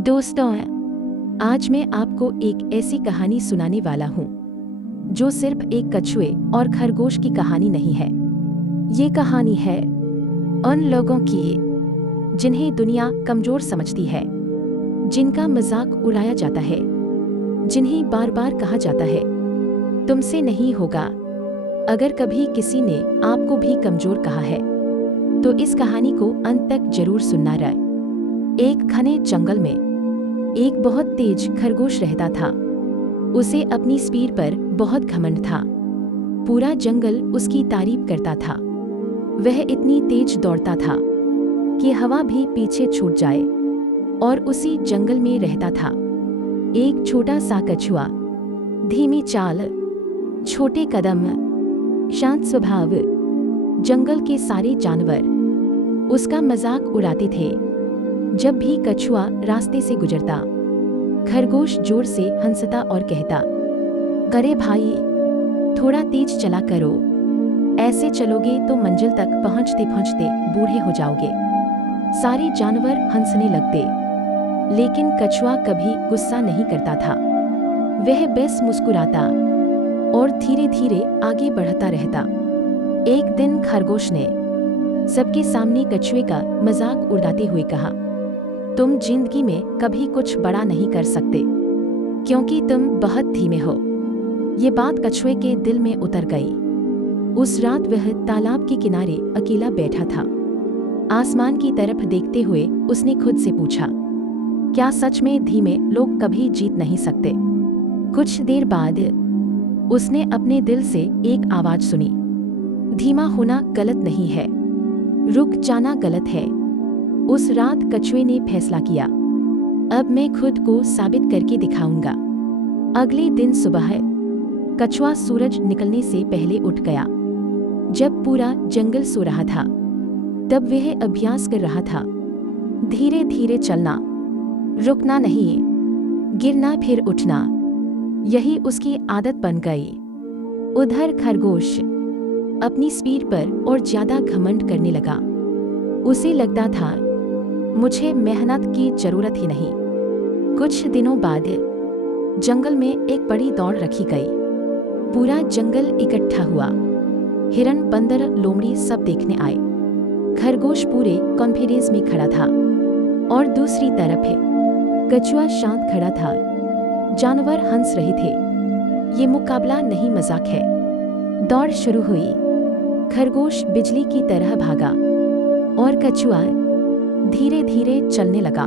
दोस्तों, आज मैं आपको एक ऐसी कहानी सुनाने वाला हूँ जो सिर्फ एक कछुए और खरगोश की कहानी नहीं है। ये कहानी है उन लोगों की जिन्हें दुनिया कमजोर समझती है, जिनका मजाक उड़ाया जाता है, जिन्हें बार बार कहा जाता है तुमसे नहीं होगा। अगर कभी किसी ने आपको भी कमजोर कहा है तो इस कहानी को अंत तक जरूर सुनना रहे। एक घने जंगल में एक बहुत तेज खरगोश रहता था। उसे अपनी स्पीड पर बहुत घमंड था। पूरा जंगल उसकी तारीफ करता था। वह इतनी तेज दौड़ता था कि हवा भी पीछे छूट जाए। और उसी जंगल में रहता था एक छोटा सा कछुआ। धीमी चाल, छोटे कदम, शांत स्वभाव। जंगल के सारे जानवर उसका मजाक उड़ाते थे। जब भी कछुआ रास्ते से गुजरता, खरगोश जोर से हंसता और कहता, अरे भाई, थोड़ा तेज चला करो, ऐसे चलोगे तो मंजिल तक पहुंचते पहुंचते बूढ़े हो जाओगे। सारे जानवर हंसने लगते, लेकिन कछुआ कभी गुस्सा नहीं करता था। वह बस मुस्कुराता और धीरे धीरे आगे बढ़ता रहता। एक दिन खरगोश ने सबके सामने कछुए का मजाक उड़ाते हुए कहा, तुम जिंदगी में कभी कुछ बड़ा नहीं कर सकते क्योंकि तुम बहुत धीमे हो। ये बात कछुए के दिल में उतर गई। उस रात वह तालाब के किनारे अकेला बैठा था। आसमान की तरफ देखते हुए उसने खुद से पूछा, क्या सच में धीमे लोग कभी जीत नहीं सकते? कुछ देर बाद उसने अपने दिल से एक आवाज सुनी, धीमा होना गलत नहीं है, रुक जाना गलत है। उस रात कछुए ने फैसला किया, अब मैं खुद को साबित करके दिखाऊंगा। अगले दिन सुबह कछुआ सूरज निकलने से पहले उठ गया। जब पूरा जंगल सो रहा था, तब वह अभ्यास कर रहा था। धीरे धीरे चलना, रुकना नहीं, गिरना फिर उठना, यही उसकी आदत बन गई। उधर खरगोश अपनी स्पीड पर और ज्यादा घमंड करने लगा। उसे लगता था मुझे मेहनत की जरूरत ही नहीं। कुछ दिनों बाद जंगल में एक बड़ी दौड़ रखी गई। पूरा जंगल इकट्ठा हुआ। हिरन, बंदर, लोमड़ी सब देखने आए। खरगोश पूरे कॉन्फिडेंस में खड़ा था और दूसरी तरफ कछुआ शांत खड़ा था। जानवर हंस रहे थे। ये मुकाबला नहीं, मजाक है। दौड़ शुरू हुई। खरगोश बिजली की तरह भागा और कछुआ धीरे धीरे चलने लगा।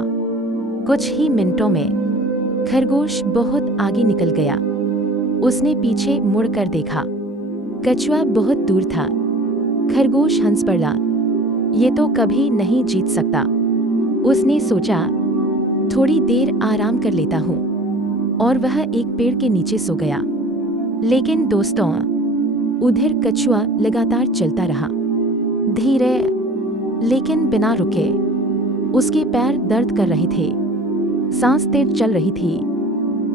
कुछ ही मिनटों में खरगोश बहुत आगे निकल गया। उसने पीछे मुड़कर देखा। कछुआ बहुत दूर था। खरगोश हंस पड़ा, ये तो कभी नहीं जीत सकता। उसने सोचा, थोड़ी देर आराम कर लेता हूँ, और वह एक पेड़ के नीचे सो गया। लेकिन दोस्तों, उधर कछुआ लगातार चलता रहा, धीरे लेकिन बिना रुके। उसके पैर दर्द कर रहे थे, सांस तेज चल रही थी,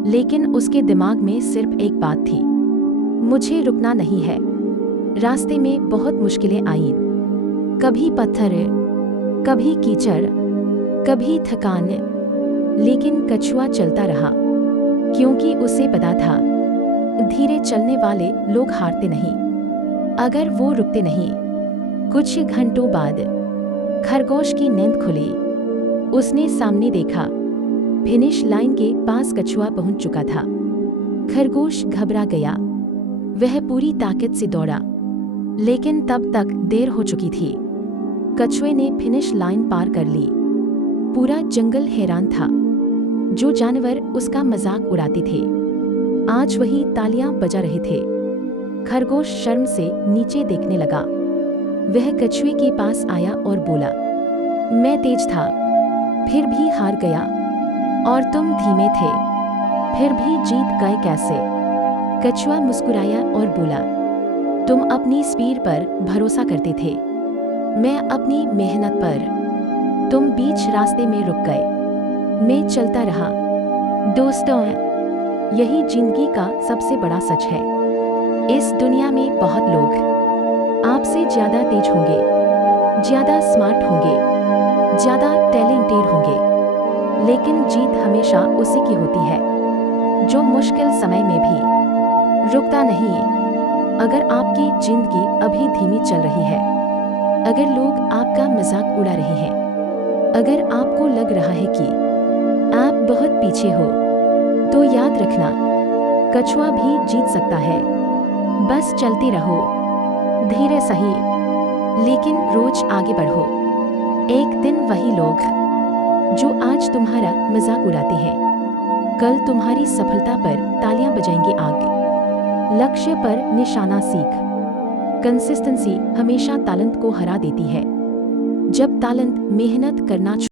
लेकिन उसके दिमाग में सिर्फ एक बात थी, मुझे रुकना नहीं है। रास्ते में बहुत मुश्किलें आईं, कभी पत्थर, कभी कीचड़, कभी थकान, लेकिन कछुआ चलता रहा क्योंकि उसे पता था धीरे चलने वाले लोग हारते नहीं अगर वो रुकते नहीं। कुछ घंटों बाद खरगोश की नींद खुली। उसने सामने देखा, फिनिश लाइन के पास कछुआ पहुंच चुका था। खरगोश घबरा गया। वह पूरी ताकत से दौड़ा, लेकिन तब तक देर हो चुकी थी। कछुए ने फिनिश लाइन पार कर ली। पूरा जंगल हैरान था। जो जानवर उसका मजाक उड़ाते थे, आज वही तालियां बजा रहे थे। खरगोश शर्म से नीचे देखने लगा। वह कछुए के पास आया और बोला, मैं तेज था, फिर भी हार गया, और तुम धीमे थे, फिर भी जीत गए कैसे? कछुआ मुस्कुराया और बोला, तुम अपनी स्पीड पर भरोसा करते थे, मैं अपनी मेहनत पर। तुम बीच रास्ते में रुक गए, मैं चलता रहा। दोस्तों, यही जिंदगी का सबसे बड़ा सच है। इस दुनिया में बहुत लोग आपसे ज्यादा तेज होंगे, ज्यादा स्मार्ट होंगे, ज्यादा टैलेंटेड होंगे, लेकिन जीत हमेशा उसी की होती है जो मुश्किल समय में भी रुकता नहीं। अगर आपकी जिंदगी अभी धीमी चल रही है, अगर लोग आपका मजाक उड़ा रहे हैं, अगर आपको लग रहा है कि आप बहुत पीछे हो, तो याद रखना, कछुआ भी जीत सकता है। बस चलते रहो, धीरे सही, लेकिन रोज आगे बढ़ो। एक दिन वही लोग जो आज तुम्हारा मजाक उड़ाते हैं, कल तुम्हारी सफलता पर तालियां बजाएंगे। आगे लक्ष्य पर निशाना सीख। कंसिस्टेंसी हमेशा तालंत को हरा देती है। जब तालंत मेहनत करना